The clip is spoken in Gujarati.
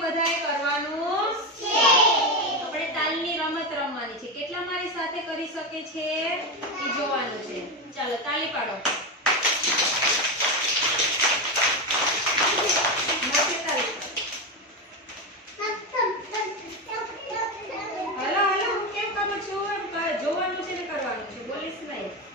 બધાએ કરવાનું? છે. આપણે તાલની રમત રમવાની છે. કેટલા મારી સાથે કરી શકે છે? એ જોવાનું છે. ચાલો તાલી પાડો. હલો હલો કેમ કરો છો? એમ જોવાનું છે ને કરવાનું છે. બોલીશ નહીં.